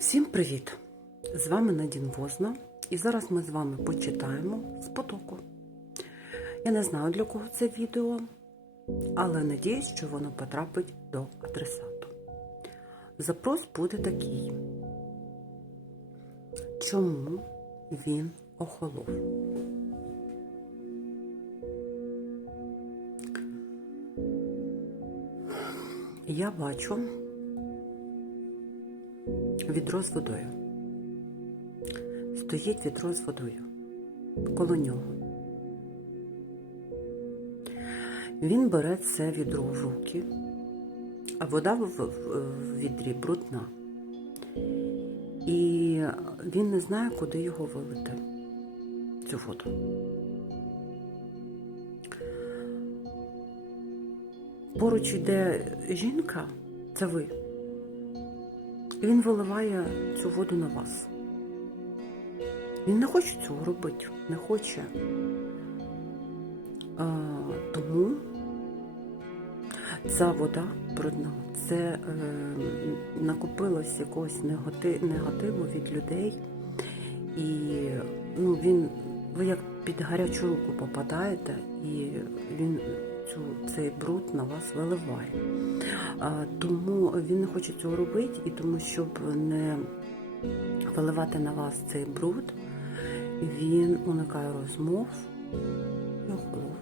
Всім привіт! З вами Надін Возна, і зараз ми з вами почитаємо з потоку. Я не знаю для кого це відео, але надіюсь, що воно потрапить до адресату. Запрос буде такий. Чому він охолов? Я бачу відро з водою. Стоїть відро з водою коло нього. Він бере це відро в руки, а вода в, відрі брудна. І він не знає, куди його вилити, цю воду. Поруч йде жінка, це ви. І він виливає цю воду на вас. Він не хоче цього робити, не хоче. А, тому ця вода брудна, це е, накопилось якогось негати, негативу від людей. І ну, він, ви як під гарячу руку попадаєте, і він цю, цей бруд на вас виливає. Тому він не хоче цього робити, і тому, щоб не виливати на вас цей бруд, він уникає розмов і охолов.